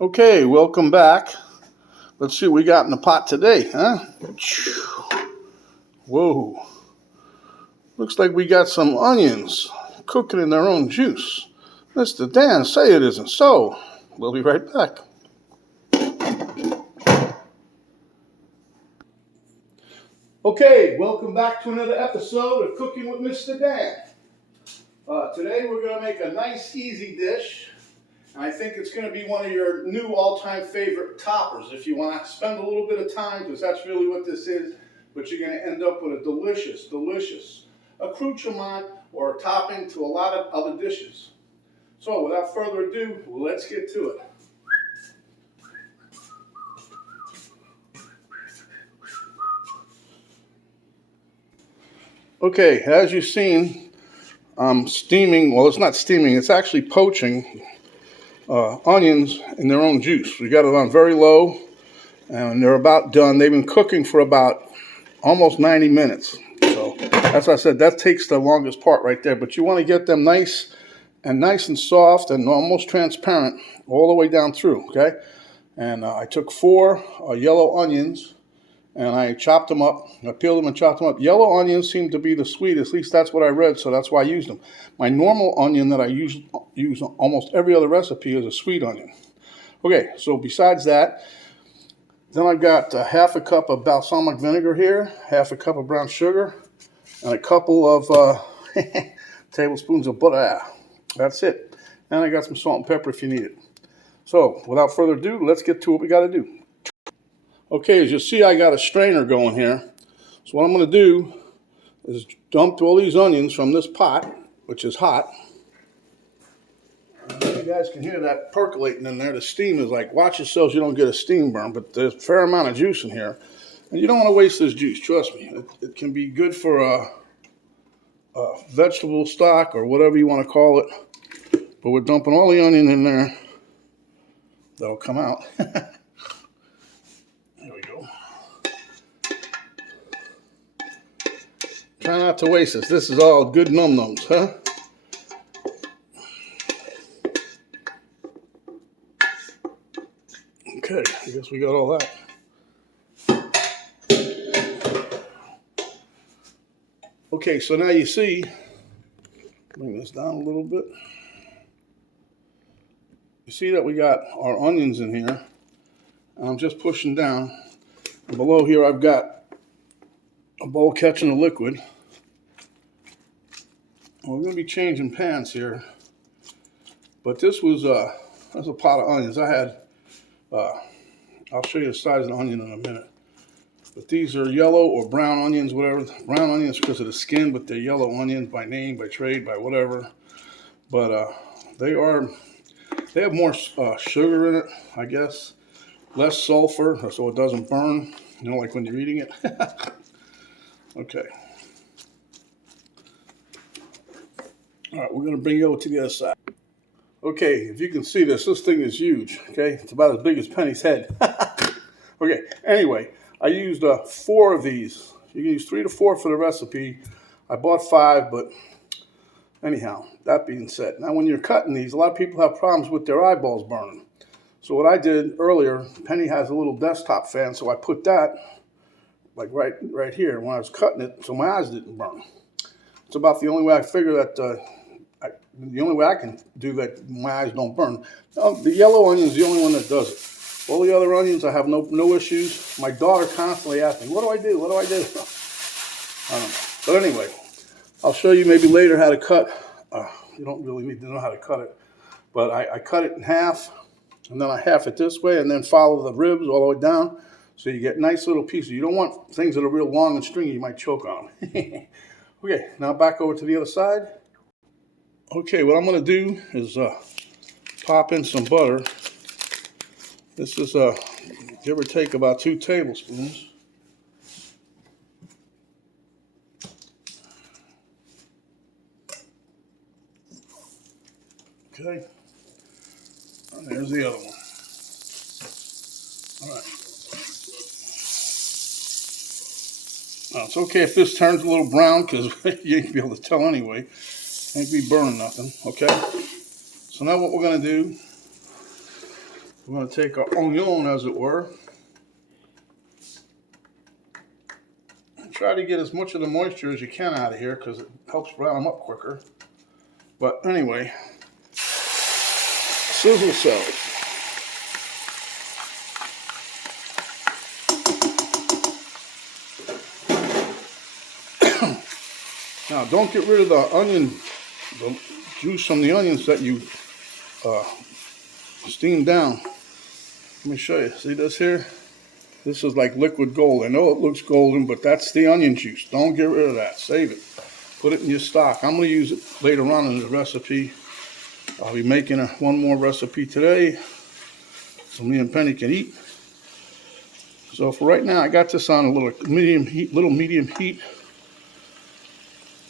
Okay, welcome back. Let's see what we got in the pot today, huh? Whoa. Looks like we got some onions cooking in their own juice. Mr. Dan, say it isn't so. We'll be right back. Okay, welcome back to another episode of Cooking with Mr. Dan. Today we're going to make a nice, easy dish. I think it's going to be one of your new all-time favorite toppers if you want to spend a little bit of time, because that's really what this is. But you're going to end up with a delicious, delicious accoutrement or a topping to a lot of other dishes. So without further ado, let's get to it. Okay, as you've seen, I'm steaming, well, it's not steaming, it's actually poaching onions in their own juice. We got it on very low, and they're about done. They've been cooking for about almost 90 minutes. So that's why I said that takes the longest part right there. But you want to get them nice and soft and almost transparent all the way down through, okay? And I took 4 yellow onions, and I chopped them up. I peeled them and chopped them up. Yellow onions seem to be the sweetest. At least that's what I read, so that's why I used them. My normal onion that I use almost every other recipe is a sweet onion. Okay, so besides that, then I've got half a cup of balsamic vinegar here, half a cup of brown sugar, and a couple of tablespoons of butter. That's it. And I got some salt and pepper if you need it. So, without further ado, let's get to what we got to do. Okay, as you see, I got a strainer going here. So what I'm going to do is dump all these onions from this pot, which is hot. You guys can hear that percolating in there. The steam is like, watch yourselves, you don't get a steam burn, but there's a fair amount of juice in here. And you don't want to waste this juice, trust me. It can be good for a vegetable stock or whatever you want to call it. But we're dumping all the onion in there. That'll come out. Try not to waste this. This is all good num-nums, huh? Okay, I guess we got all that. Okay, so now you see, bring this down a little bit. You see that we got our onions in here, and I'm just pushing down. And below here I've got a bowl catching the liquid. We're going to be changing pans here, but this was that's a pot of onions. I had, I'll show you the size of the onion in a minute. But these are yellow or brown onions, whatever. Brown onions because of the skin, but they're yellow onions by name, by trade, by whatever. But they have more sugar in it, I guess. Less sulfur, so it doesn't burn. You know, like when you're eating it. Okay. All right, we're going to bring it over to the other side. Okay, if you can see this thing is huge, okay? It's about as big as Penny's head. Okay, anyway, I used 4 of these. You can use 3 to 4 for the recipe. I bought 5, but anyhow, that being said. Now, when you're cutting these, a lot of people have problems with their eyeballs burning. So what I did earlier, Penny has a little desktop fan, so I put that like right here when I was cutting it, so my eyes didn't burn. It's about the only way I figure that, the only way I can do that my eyes don't burn. The yellow onion is the only one that does it. All the other onions, I have no issues. My daughter constantly asks me, what do I do? What do I do? I don't know. But anyway, I'll show you maybe later how to cut. You don't really need to know how to cut it. But I cut it in half, and then I half it this way, and then follow the ribs all the way down. So you get nice little pieces. You don't want things that are real long and stringy. You might choke on them. Okay, now back over to the other side. Okay, what I'm going to do is pop in some butter. This is give or take about 2 tablespoons. Okay, and there's the other one. All right. Now, it's okay if this turns a little brown because you ain't be able to tell anyway. Ain't be burning nothing, okay? So now what we're going to do We're going to take our onion, as it were, and try to get as much of the moisture as you can out of here because it helps brown them up quicker. But anyway, sizzle celery. Now, don't get rid of the juice from the onions that you steam down. Let me show you. See this here? This is like liquid gold. I know it looks golden, but that's the onion juice. Don't get rid of that. Save it. Put it in your stock. I'm going to use it later on in the recipe. I'll be making one more recipe today so me and Penny can eat. So for right now, I got this on a little medium heat.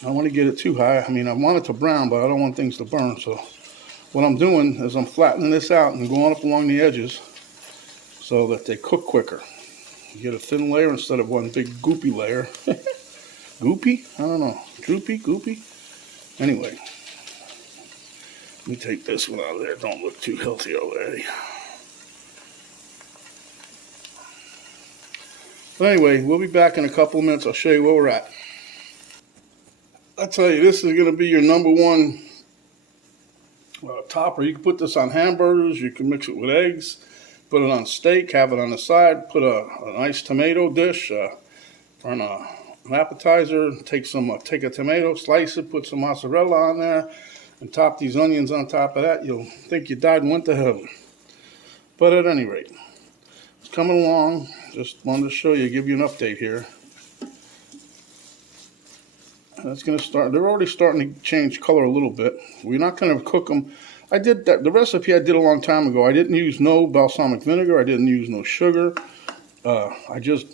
I don't want to get it too high. I mean, I want it to brown, but I don't want things to burn. So what I'm doing is I'm flattening this out and going up along the edges so that they cook quicker. You get a thin layer instead of one big goopy layer. Goopy? I don't know. Droopy? Goopy? Anyway, let me take this one out of there. Don't look too healthy already. But anyway, we'll be back in a couple of minutes. I'll show you where we're at. I tell you, this is going to be your number one topper. You can put this on hamburgers. You can mix it with eggs. Put it on steak. Have it on the side. Put a nice tomato dish on an appetizer. Take a tomato, slice it, put some mozzarella on there, and top these onions on top of that. You'll think you died and went to heaven. But at any rate, it's coming along. Just wanted to show you, give you an update here. That's going to start. They're already starting to change color a little bit. We're not going to cook them. I did that. The recipe I did a long time ago. I didn't use no balsamic vinegar. I didn't use no sugar. I just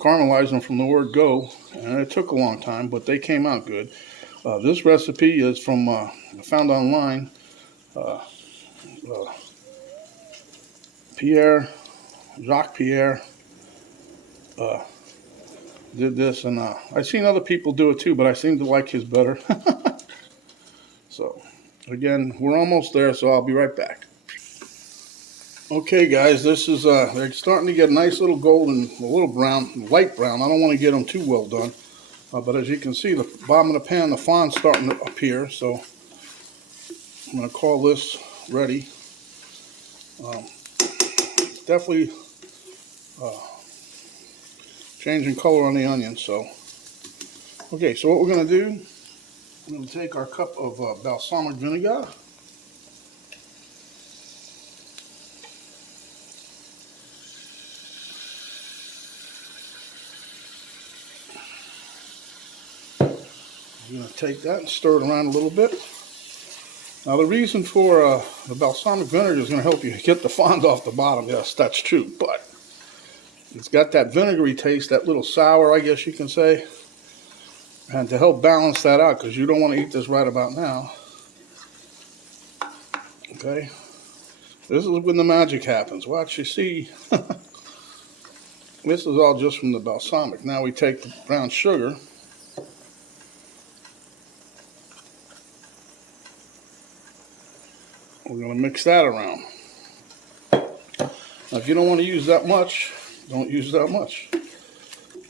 caramelized them from the word go, and it took a long time, but they came out good. This recipe is from found online. Jacques Pierre. Did this, and I've seen other people do it too, but I seem to like his better. So, again, we're almost there, so I'll be right back. Okay, guys, this is, they're starting to get a nice little golden, a little brown, light brown. I don't want to get them too well done. But as you can see, the bottom of the pan, the fond's starting to appear, so I'm going to call this ready. Definitely changing color on the onion. So, okay, so what we're going to do, we're going to take our cup of balsamic vinegar. We're going to take that and stir it around a little bit. Now the reason for the balsamic vinegar is going to help you get the fond off the bottom. Yes, that's true, but it's got that vinegary taste, that little sour, I guess you can say. And to help balance that out, because you don't want to eat this right about now. Okay. This is when the magic happens. Watch, you see. This is all just from the balsamic. Now we take the brown sugar. We're going to mix that around. Now if you don't want to use that much, don't use that much.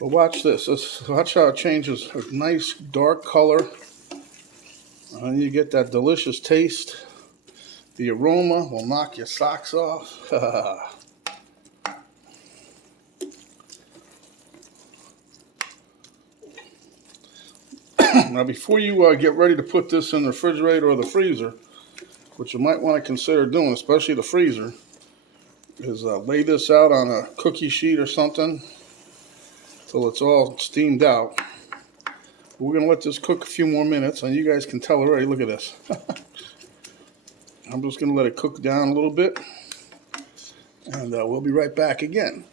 But watch this. Watch how it changes a nice dark color. And you get that delicious taste. The aroma will knock your socks off. Now before you get ready to put this in the refrigerator or the freezer, what you might want to consider doing, especially the freezer, is lay this out on a cookie sheet or something till it's all steamed out. We're going to let this cook a few more minutes, and you guys can tell already. Look at this. I'm just going to let it cook down a little bit, and we'll be right back again.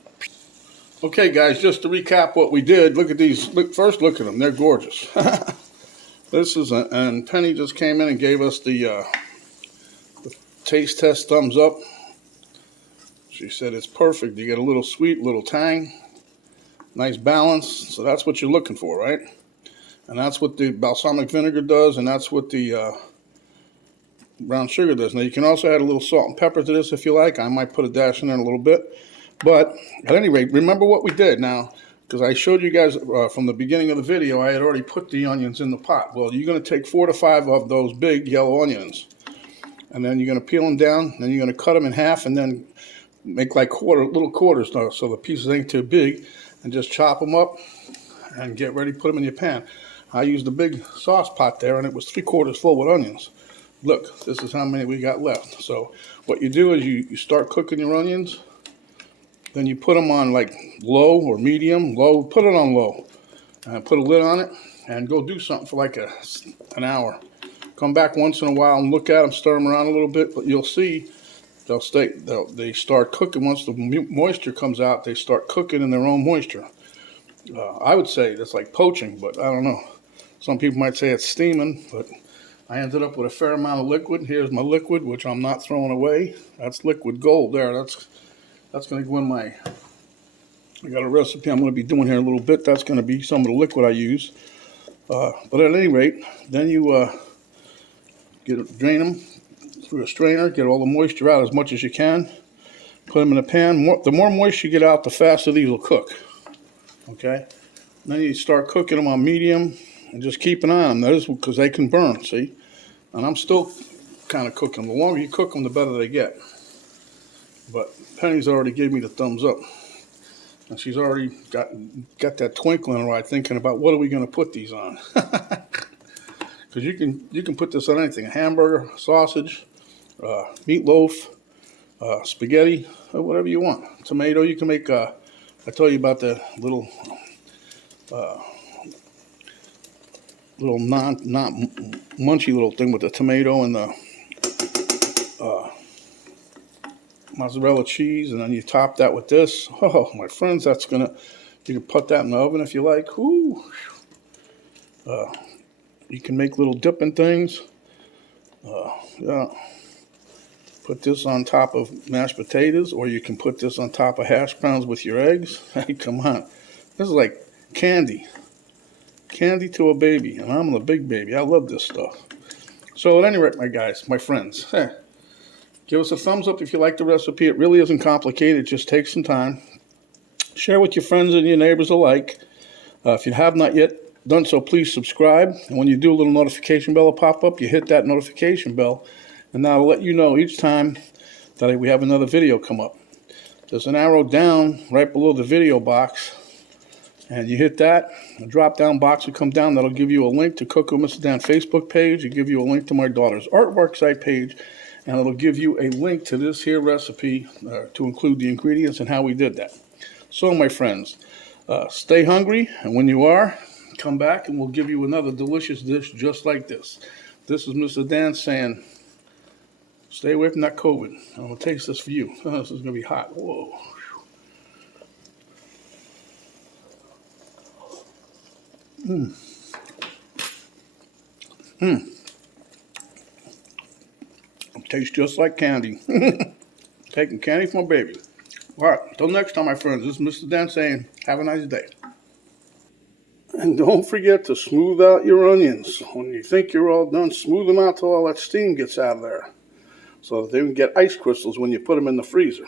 Okay, guys, just to recap what we did, look at these. First, look at them. They're gorgeous. This is, and Penny just came in and gave us the taste test thumbs up. She said it's perfect. You get a little sweet, little tang, nice balance. So that's what you're looking for, right? And that's what the balsamic vinegar does, and that's what the brown sugar does. Now you can also add a little salt and pepper to this if you like. I might put a dash in there in a little bit. But at any rate, remember what we did now, because I showed you guys from the beginning of the video, I had already put the onions in the pot. Well, you're going to take 4 to 5 of those big yellow onions, and then you're going to peel them down, then you're going to cut them in half, and then make like little quarters so the pieces ain't too big, and just chop them up and get ready to put them in your pan. I used a big sauce pot there, and it was 3/4 full with onions. Look, this is how many we got left. So what you do is you start cooking your onions, then you put them on like low or medium, low, put it on low, and put a lid on it, and go do something for like an hour. Come back once in a while and look at them, stir them around a little bit, but you'll see they start cooking. Once the moisture comes out, they start cooking in their own moisture. I would say that's like poaching, but I don't know. Some people might say it's steaming, but I ended up with a fair amount of liquid. Here's my liquid, which I'm not throwing away. That's liquid gold there. That's going to go in my, I got a recipe I'm going to be doing here in a little bit. That's going to be some of the liquid I use. But at any rate, then you drain them through a strainer, get all the moisture out as much as you can. Put them in a pan. The more moisture you get out, the faster these will cook. Okay? And then you start cooking them on medium and just keep an eye on them. That is because they can burn, see? And I'm still kind of cooking them. The longer you cook them, the better they get. But Penny's already gave me the thumbs up. And she's already got that twinkle in her eye thinking about what are we going to put these on. Because you can put this on anything. A hamburger, sausage, meatloaf, spaghetti, or whatever you want. Tomato, you can make, I told you about the little not munchy little thing with the tomato and the mozzarella cheese, and then you top that with this. Oh, my friends, you can put that in the oven if you like. Ooh. You can make little dipping things. Yeah. Put this on top of mashed potatoes, or you can put this on top of hash browns with your eggs. Hey, come on. This is like candy. Candy to a baby, and I'm a big baby. I love this stuff. So at any rate, my guys, my friends, give us a thumbs up if you like the recipe. It really isn't complicated. It just takes some time. Share with your friends and your neighbors alike. If you have not yet done so, please subscribe. And when you do, a little notification bell will pop up. You hit that notification bell, and that'll let you know each time that we have another video come up. There's an arrow down right below the video box, and you hit that. A drop-down box will come down. That'll give you a link to Cook with Mr. Dan Facebook page. It'll give you a link to my daughter's artwork site page, and it'll give you a link to this here recipe to include the ingredients and how we did that. So, my friends, stay hungry, and when you are, come back and we'll give you another delicious dish just like this. This is Mr. Dan saying, stay away from that COVID. I'm going to taste this for you. Oh, this is going to be hot. Whoa. Tastes just like candy. Taking candy from a baby. All right, until next time, my friends, this is Mr. Dan saying, have a nice day. And don't forget to smooth out your onions. When you think you're all done, smooth them out till all that steam gets out of there, so that they can get ice crystals when you put them in the freezer.